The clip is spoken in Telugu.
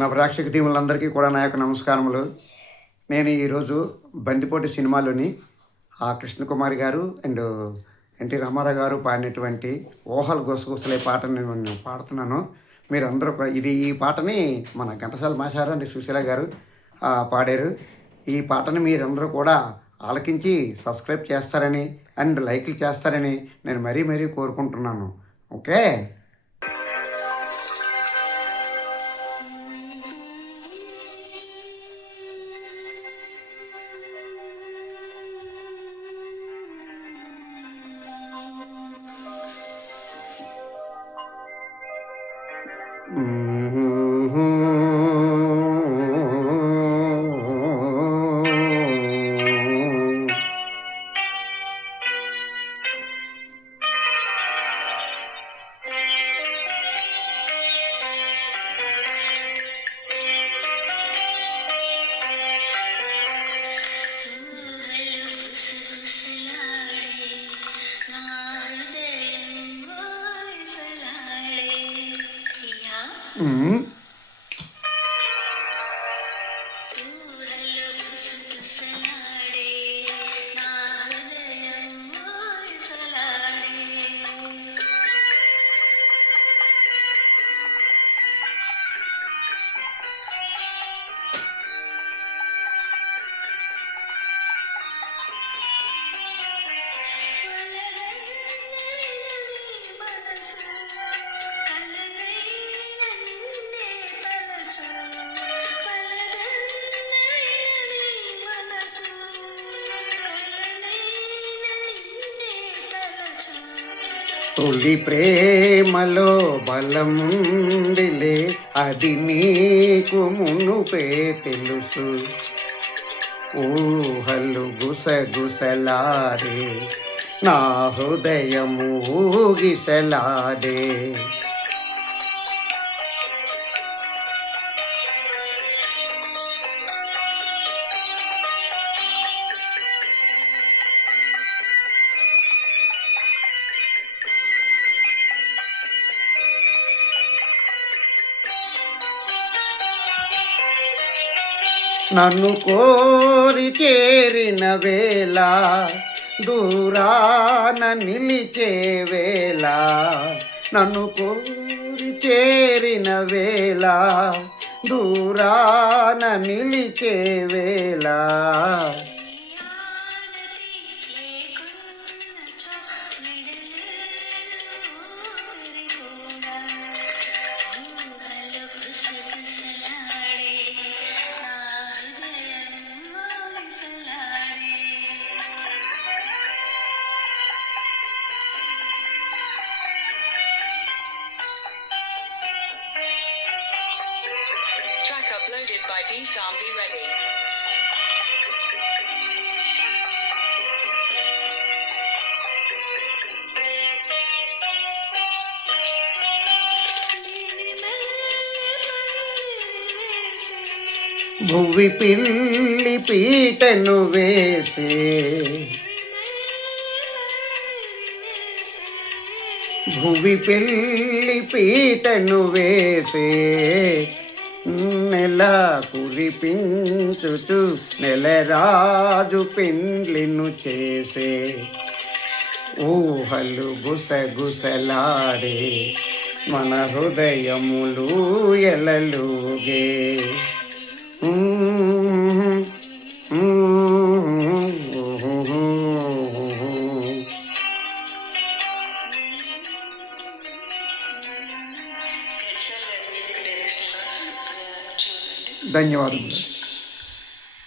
నా ప్రేక్షక టీములందరికీ కూడా నా యొక్క నమస్కారములు. నేను ఈరోజు బందిపోటు సినిమాలోని కృష్ణకుమారి గారు అండ్ ఎన్టీ రామారావు గారు పాడినటువంటి ఊహలు గుసగుసలే పాటని నేను పాడుతున్నాను. మీరందరూ ఈ పాటని మన ఘంటసాల మాస్టారు అండ్ సుశీల గారు పాడారు. ఈ పాటని మీరందరూ కూడా ఆలకించి సబ్స్క్రైబ్ చేస్తారని అండ్ లైక్లు చేస్తారని నేను మరీ కోరుకుంటున్నాను. ఓకే. తొలి ప్రేమలో బలముందిలే, అది నీకు మునుపే తెలుసు. ఊహలు గుసగుసలాడే, నా హృదయము ఊగిసలాడే. నన్ను కోరి చేరిన వేళ, దూరాన నిలిచే వేళ. నన్ను కోరి చేరిన వేళ, దూరాన నిలిచే వేళ. Track uploaded by D Sambi Ready. భువి పిల్లి పీటను వేసే, భువి పిల్లి పీటను వేసే. నెల కురిపించుచు నెలరాజు పెండ్లిను చేసే. ఊహలు గుసగుసలాడే, మన హృదయములు ఎలలుగే. ధన్యవాదములు.